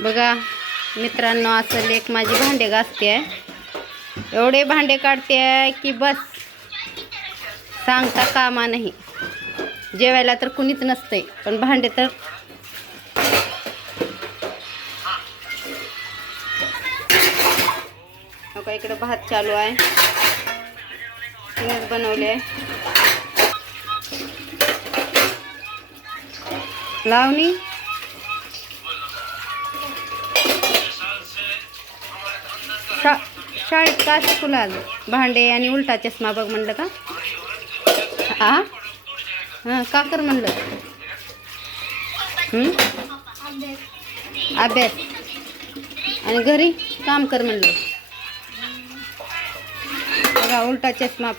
बघा मित्रांनो, असं लेक माझी भांडे घासते आहे. एवढे भांडे काढते आहे की बस सांगता कामा नाही. जेवायला तर कुणीच नसतंय, पण भांडे तर बघा. इकडं भात चालू आहे, तिनेच बनवले आहे. लावणी शाळेत का शिकवलं आज? भांडे आणि उलटा चष्मा बघ म्हणलं का? हां का कर म्हणलं? अभ्यास आणि घरी काम कर म्हणलं. बघा उलटा चष्मा